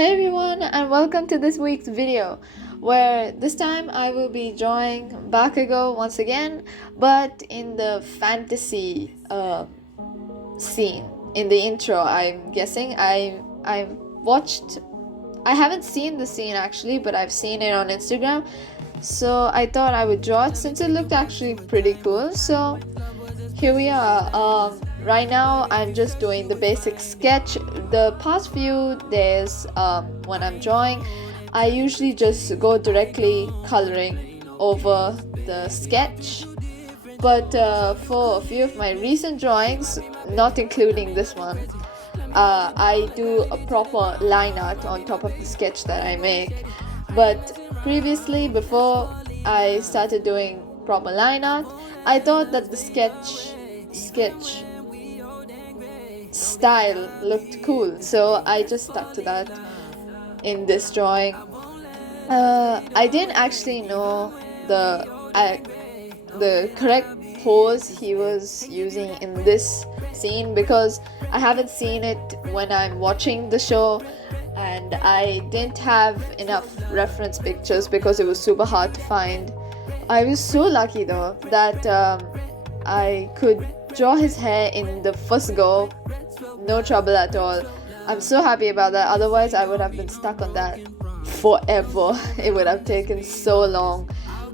Hey everyone, and welcome to this week's video, where this time I will be drawing Bakugo once again, but in the fantasy scene. In the intro, I'm guessing. I've watched. I haven't seen the scene actually, but I've seen it on Instagram. So I thought I would draw it since it looked actually pretty cool. So here we are. Right now I'm just doing the basic sketch. The past few days, when I'm drawing, I usually just go directly coloring over the sketch, but for a few of my recent drawings, not including this one, I do a proper line art on top of the sketch that I make. But previously, before I started doing proper line art, I thought that the sketch style looked cool, so I just stuck to that in this drawing. I didn't actually know the correct pose he was using in this scene because I haven't seen it when I'm watching the show, and I didn't have enough reference pictures because it was super hard to find. I was so lucky though that I could draw his hair in the first go, no trouble at all. I'm so happy about that, otherwise I would have been stuck on that forever. It would have taken so long.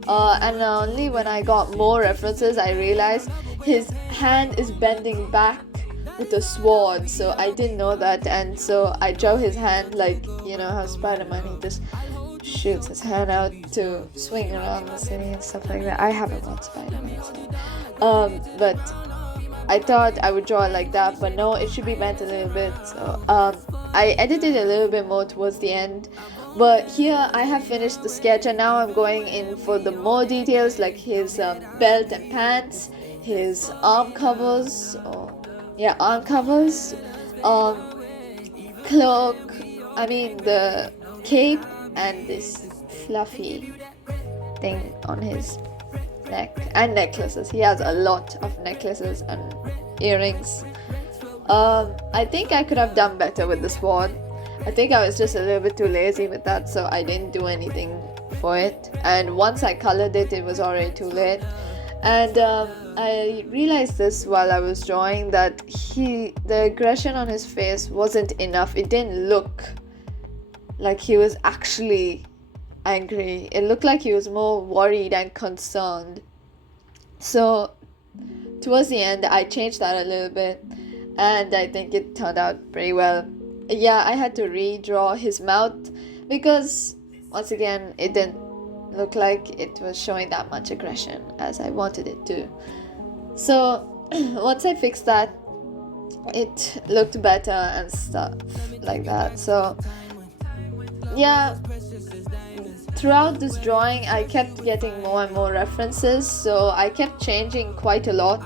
And only when I got more references I realized his hand is bending back with a sword, so I didn't know that, and so I drew his hand like, you know how Spider-Man, he just shoots his hand out to swing around the city and stuff like that. I haven't watched Spider-Man, so but I thought I would draw it like that, but no, it should be bent a little bit. So I edited a little bit more towards the end, but here I have finished the sketch, and now I'm going in for the more details, like his belt and pants, his arm covers, cloak, I mean the cape, and this fluffy thing on his neck, and necklaces. He has a lot of necklaces and earrings. I think I could have done better with the sword. I think I was just a little bit too lazy with that, so I didn't do anything for it, and once I colored it, it was already too late. And I realized this while I was drawing, that the aggression on his face wasn't enough. It didn't look like he was actually angry. It looked like he was more worried and concerned. So towards the end I changed that a little bit, and I think it turned out pretty well. Yeah, I had to redraw his mouth because once again it didn't look like it was showing that much aggression as I wanted it to. So once I fixed that, it looked better and stuff like that. So yeah, throughout this drawing I kept getting more and more references, so I kept changing quite a lot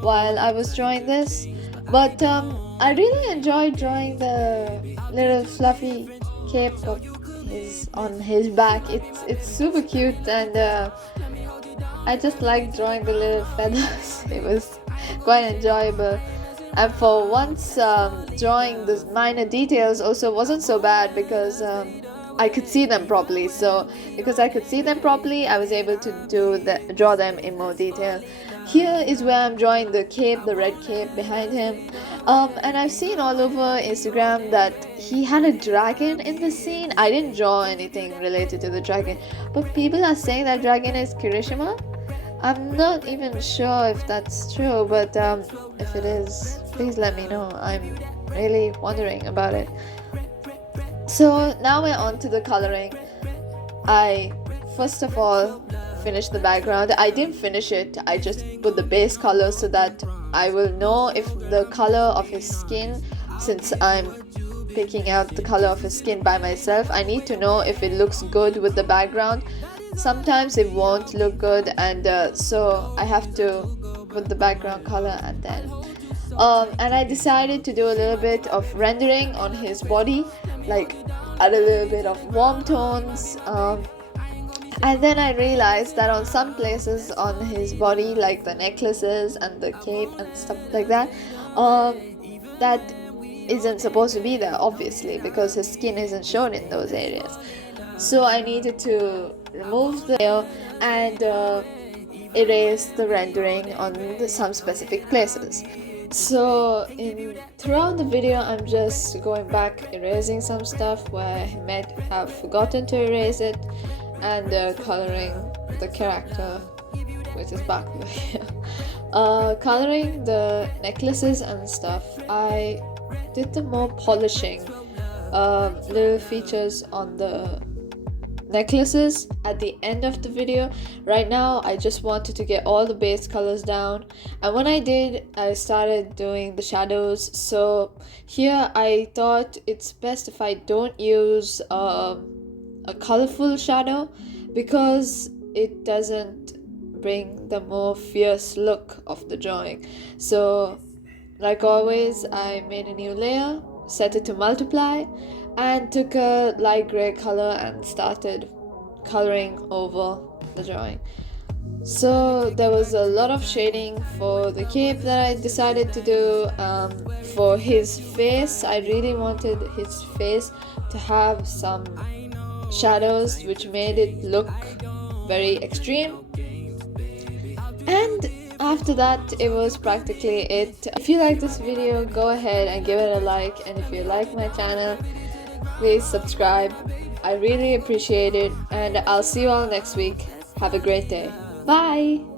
while I was drawing this. But I really enjoyed drawing the little fluffy cape on his back. It's super cute, and I just like drawing the little feathers. It was quite enjoyable. And for once, drawing the minor details also wasn't so bad because I could see them properly. So because I could see them properly, I was able to draw them in more detail. Here is where I'm drawing the cape, the red cape behind him. And I've seen all over Instagram that he had a dragon in the scene. I didn't draw anything related to the dragon, but people are saying that dragon is Kirishima. I'm not even sure if that's true, but if it is, please let me know. I'm really wondering about it. So now we're on to the coloring. I first of all finished the background. I didn't finish it, I just put the base color so that I will know if the color of his skin, since I'm picking out the color of his skin by myself, I need to know if it looks good with the background. Sometimes it won't look good, and so I have to put the background color, and then and I decided to do a little bit of rendering on his body, like add a little bit of warm tones, and then I realized that on some places on his body, like the necklaces and the cape and stuff like that, that isn't supposed to be there, obviously, because his skin isn't shown in those areas. So I needed to remove the layer and erase the rendering on some specific places. So throughout the video, I'm just going back, erasing some stuff where I might have forgotten to erase it, and coloring the character, which is Bakugou here. Coloring the necklaces and stuff, I did the more polishing little features on the necklaces at the end of the video. Right now I just wanted to get all the base colors down, and when I did, I started doing the shadows. So here I thought it's best if I don't use a colorful shadow, because it doesn't bring the more fierce look of the drawing. So like always, I made a new layer, set it to multiply, and took a light gray color and started coloring over the drawing. So there was a lot of shading for the cape that I decided to do. For his face, I really wanted his face to have some shadows which made it look very extreme. And after that, it was practically it. If you like this video, go ahead and give it a like, and if you like my channel, please subscribe. I really appreciate it, and I'll see you all next week. Have a great day. Bye!